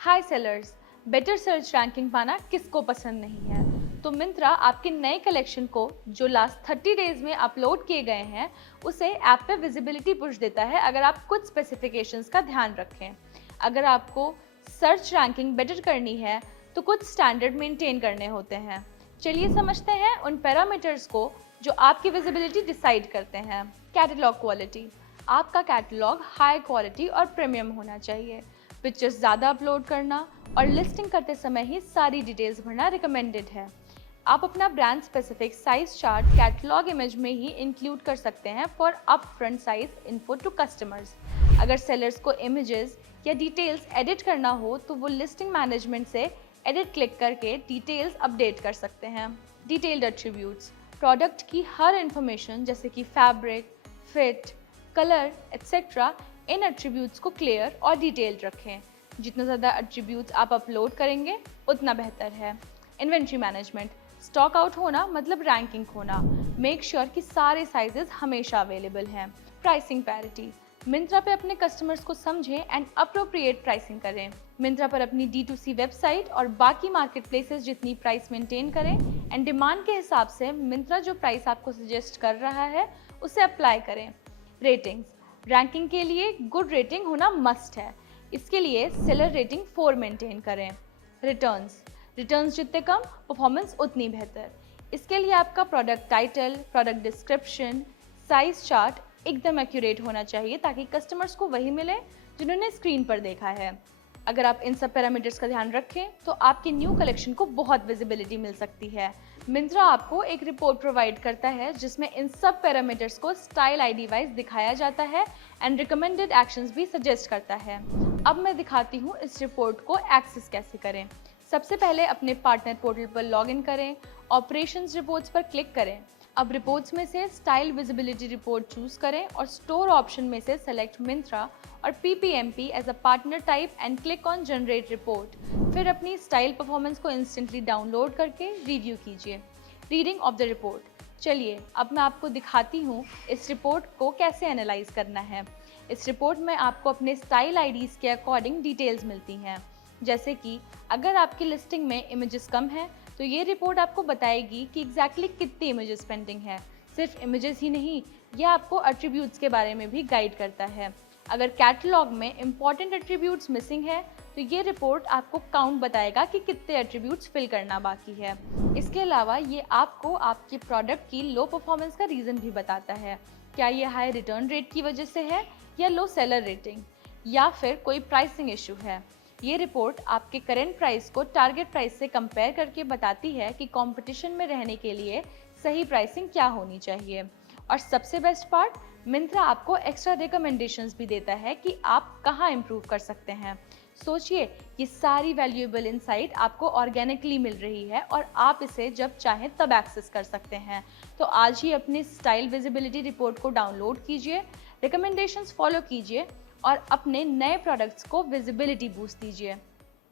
हाय sellers, better search ranking पाना किसको पसंद नहीं है। तो मिंत्रा आपके नए कलेक्शन को जो लास्ट 30 डेज में अपलोड किए गए हैं उसे ऐप पे विजिबिलिटी पुश देता है अगर आप कुछ स्पेसिफिकेशंस का ध्यान रखें। अगर आपको सर्च रैंकिंग बेटर करनी है तो कुछ स्टैंडर्ड मेंटेन करने होते हैं। चलिए समझते हैं उन पैरामीटर्स को जो आपकी विजिबिलिटी डिसाइड करते हैं। कैटलॉग क्वालिटी, आपका कैटलॉग हाई क्वालिटी और प्रीमियम होना चाहिए। पिक्चर्स ज़्यादा अपलोड करना और लिस्टिंग करते समय ही सारी डिटेल्स भरना रिकमेंडेड है। आप अपना brand specific size chart catalogue image में ही इंक्लूड कर सकते हैं for up front size info to customers. अगर सेलर्स को इमेजेस या डिटेल्स एडिट करना हो तो वो लिस्टिंग मैनेजमेंट से एडिट क्लिक करके डिटेल्स अपडेट कर सकते हैं। डिटेल्ड एट्रीब्यूट्स, प्रोडक्ट की हर इंफॉर्मेशन जैसे कि फैब्रिक, फिट, कलर एक्सेट्रा, इन एट्रीब्यूट्स को क्लियर और डिटेल्ड रखें। जितना ज़्यादा एट्रीब्यूट्स आप अपलोड करेंगे उतना बेहतर है। इन्वेंट्री मैनेजमेंट, स्टॉक आउट होना मतलब रैंकिंग होना। मेक श्योर कि सारे साइजेस हमेशा अवेलेबल हैं। प्राइसिंग पैरिटी, मिंत्रा पे अपने कस्टमर्स को समझें एंड अप्रोप्रिएट प्राइसिंग करें। मिंत्रा पर अपनी D2C वेबसाइट और बाकी मार्केट प्लेसेस जितनी प्राइस मेंटेन करें एंड डिमांड के हिसाब से मिंत्रा जो प्राइस आपको सजेस्ट कर रहा है उसे अप्लाई करें। रेटिंग्स, रैंकिंग के लिए गुड रेटिंग होना मस्ट है। इसके लिए सेलर रेटिंग 4 मेंटेन करें। रिटर्न्स जितने कम परफॉर्मेंस उतनी बेहतर। इसके लिए आपका product title, product description, size chart एकदम एक्यूरेट होना चाहिए ताकि कस्टमर्स को वही मिले जिन्होंने स्क्रीन पर देखा है। अगर आप इन सब पैरामीटर्स का ध्यान रखें तो आपके न्यू कलेक्शन को बहुत विजिबिलिटी मिल सकती है। मिंत्रा आपको एक रिपोर्ट प्रोवाइड करता है जिसमें इन सब पैरामीटर्स को स्टाइल आईडी वाइज दिखाया जाता है एंड रिकमेंडेड एक्शंस भी सजेस्ट करता है। अब मैं दिखाती हूँ इस रिपोर्ट को एक्सेस कैसे करें। सबसे पहले अपने पार्टनर पोर्टल पर लॉगिन करें, ऑपरेशंस रिपोर्ट्स पर क्लिक करें। अब रिपोर्ट्स में से स्टाइल विजिबिलिटी रिपोर्ट चूज करें और स्टोर ऑप्शन में से सेलेक्ट मिंत्रा और PPMP as a partner type and click on generate report. फिर अपनी स्टाइल परफॉर्मेंस को इंस्टेंटली डाउनलोड करके रिव्यू कीजिए। रीडिंग ऑफ द रिपोर्ट, चलिए अब मैं आपको दिखाती हूँ इस रिपोर्ट को कैसे एनालाइज करना है। इस रिपोर्ट में आपको अपने स्टाइल आईडीज़ के अकॉर्डिंग डिटेल्स मिलती हैं। जैसे कि अगर आपकी लिस्टिंग में इमेजेस कम हैं तो ये रिपोर्ट आपको बताएगी कि एग्जैक्टली कितनी इमेजेस पेंडिंग है। सिर्फ इमेजेस ही नहीं, ये आपको एट्रीब्यूट्स के बारे में भी गाइड करता है। अगर कैटलॉग में इंपॉर्टेंट एट्रीब्यूट्स मिसिंग है तो ये रिपोर्ट आपको काउंट बताएगा कि कितने एट्रीब्यूट्स फिल करना बाकी है। इसके अलावा ये आपको आपके प्रोडक्ट की लो परफॉर्मेंस का रीज़न भी बताता है। क्या ये हाई रिटर्न रेट की वजह से है या लो सेलर रेटिंग या फिर कोई प्राइसिंग इशू है। ये रिपोर्ट आपके करंट प्राइस को टारगेट प्राइस से कंपेयर करके बताती है कि कंपटीशन में रहने के लिए सही प्राइसिंग क्या होनी चाहिए। और सबसे बेस्ट पार्ट, मिंत्रा आपको एक्स्ट्रा रिकमेंडेशंस भी देता है कि आप कहाँ इम्प्रूव कर सकते हैं। सोचिए, ये सारी वैल्यूएबल इनसाइट आपको ऑर्गेनिकली मिल रही है और आप इसे जब चाहें तब एक्सेस कर सकते हैं। तो आज ही अपनी स्टाइल विजिबिलिटी रिपोर्ट को डाउनलोड कीजिए, रिकमेंडेशंस फॉलो कीजिए और अपने नए प्रोडक्ट्स को विजिबिलिटी बूस्ट दीजिए।